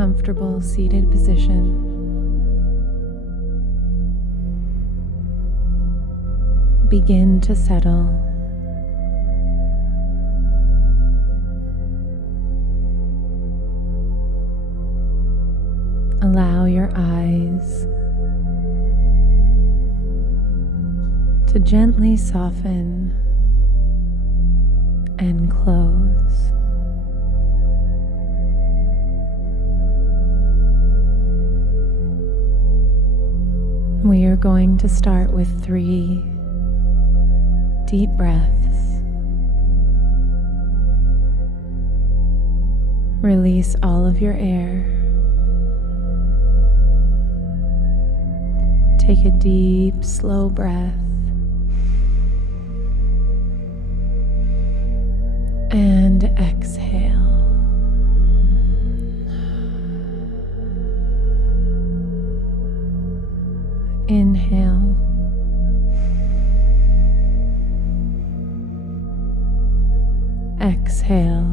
comfortable seated position. Begin to settle. Allow your eyes to gently soften and close. We are going to start with 3 deep breaths. Release all of your air. Take a deep, slow breath. And exhale. Inhale. Exhale.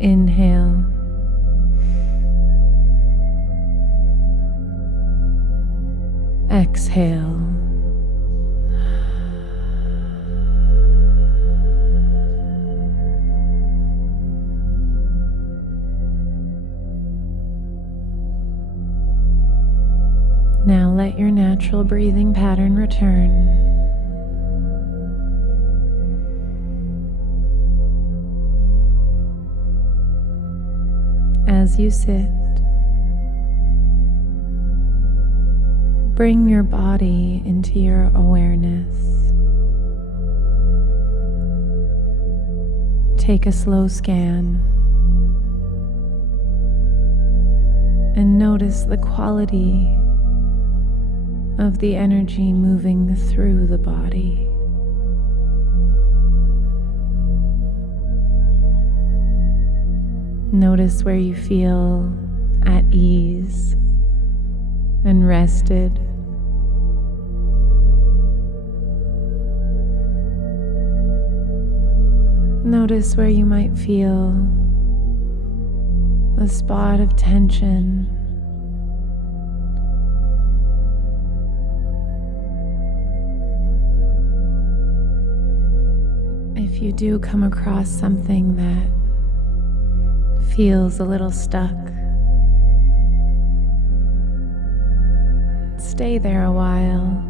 Inhale. Exhale. Now let your natural breathing pattern return. As you sit, bring your body into your awareness. Take a slow scan and notice the quality of the energy moving through the body. Notice where you feel at ease and rested. Notice where you might feel a spot of tension. If you do come across something that feels a little stuck, stay there a while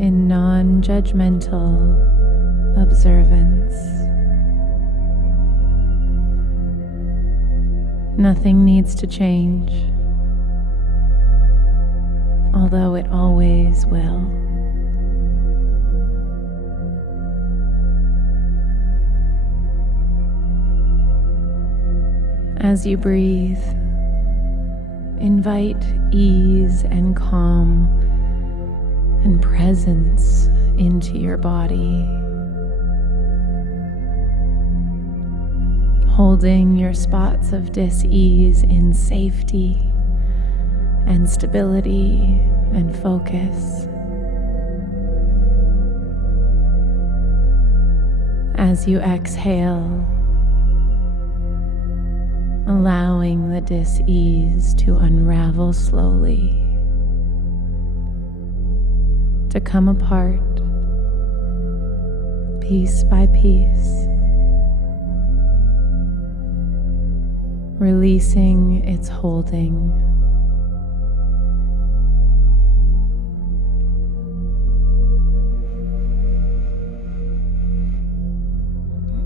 in non-judgmental observance. Nothing needs to change, although it always will. As you breathe, invite ease and calm and presence into your body, holding your spots of dis-ease in safety and stability and focus. As you exhale, allowing the dis-ease to unravel slowly, to come apart piece by piece, releasing its holding.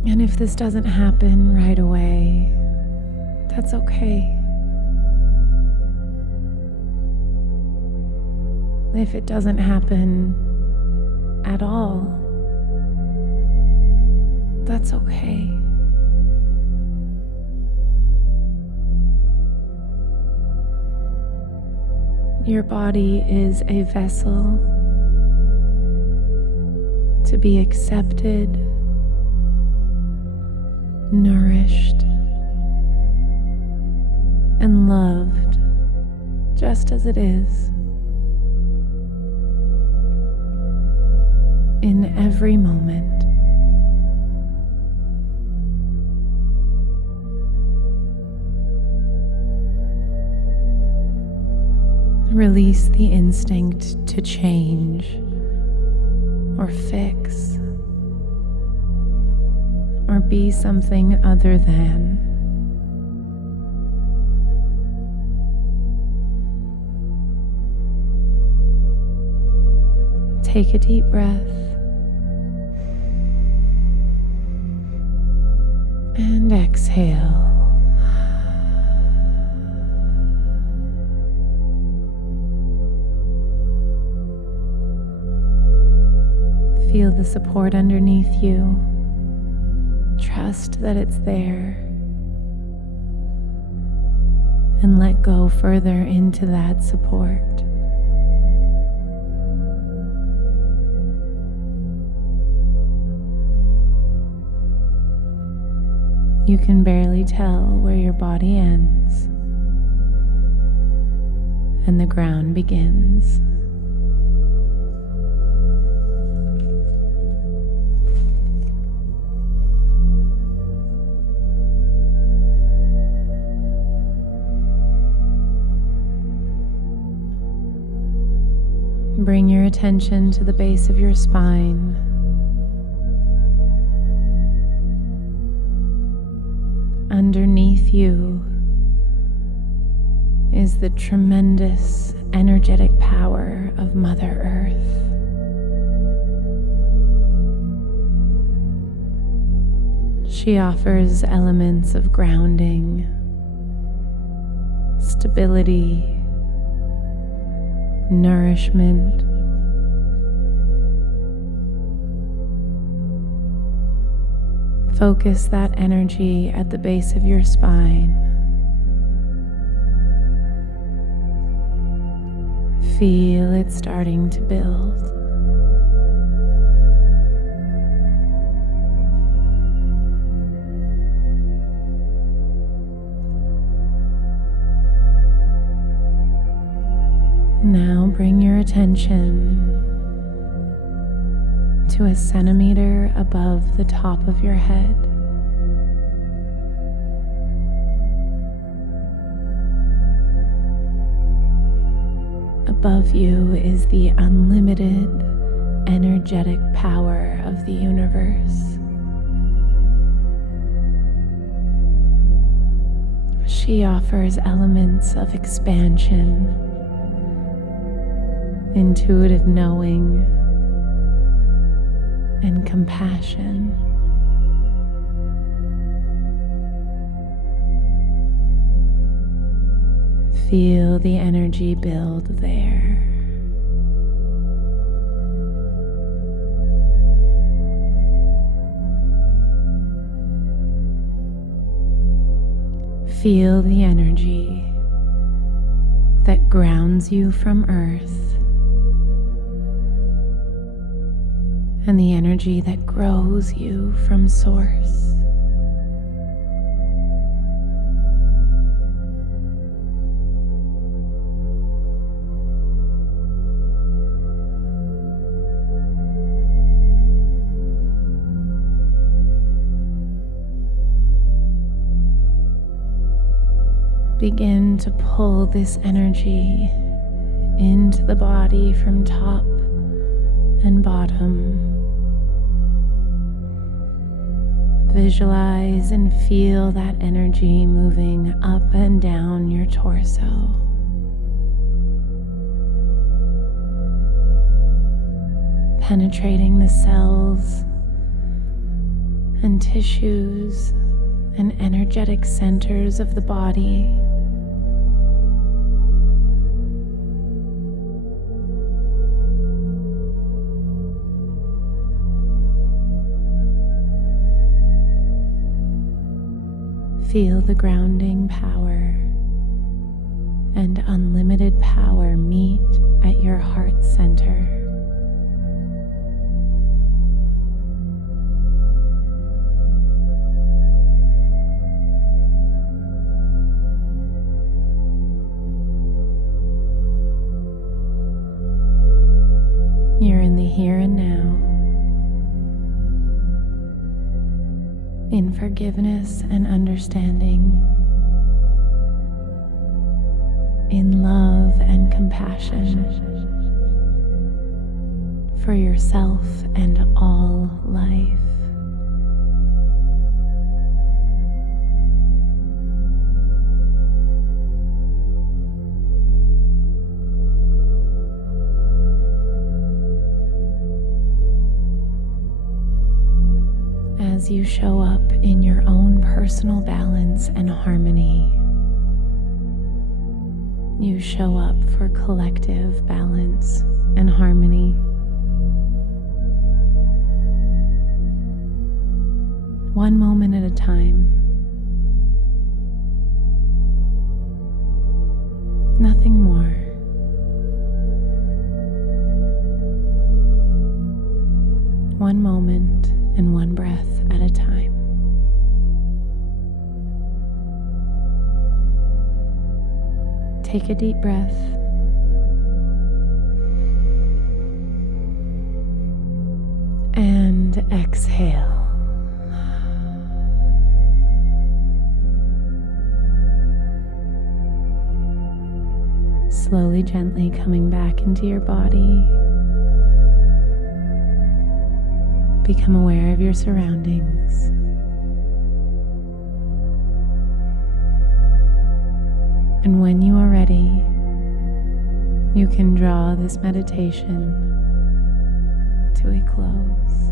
And if this doesn't happen right away, that's okay. If it doesn't happen at all, that's okay. Your body is a vessel to be accepted, nourished, and loved just as it is. in every moment. Release the instinct to change or fix or be something other than. Take a deep breath and exhale. Feel the support underneath you. Trust that it's there. And let go further into that support. You can barely tell where your body ends and the ground begins. Bring your attention to the base of your spine. Underneath you is the tremendous energetic power of Mother Earth. She offers elements of grounding, stability, nourishment, focus that energy at the base of your spine. Feel it starting to build. Now bring your attention to a centimeter above the top of your head. Above you is the unlimited energetic power of the universe. She offers elements of expansion, intuitive knowing, and compassion. Feel the energy build there. Feel the energy that grounds you from Earth and the energy that grows you from Source. Begin to pull this energy into the body from top and bottom. Visualize and feel that energy moving up and down your torso. Penetrating the cells and tissues and energetic centers of the body. Feel the grounding power and unlimited power meet at your heart center. You're in the here and now. in forgiveness and understanding, in love and compassion for yourself and all life. As you show up in your own personal balance and harmony, you show up for collective balance and harmony. One moment at a time. Nothing more. One moment and one breath at a time. Take a deep breath. And exhale. Slowly, gently coming back into your body. Become aware of your surroundings. And when you are ready, you can draw this meditation to a close.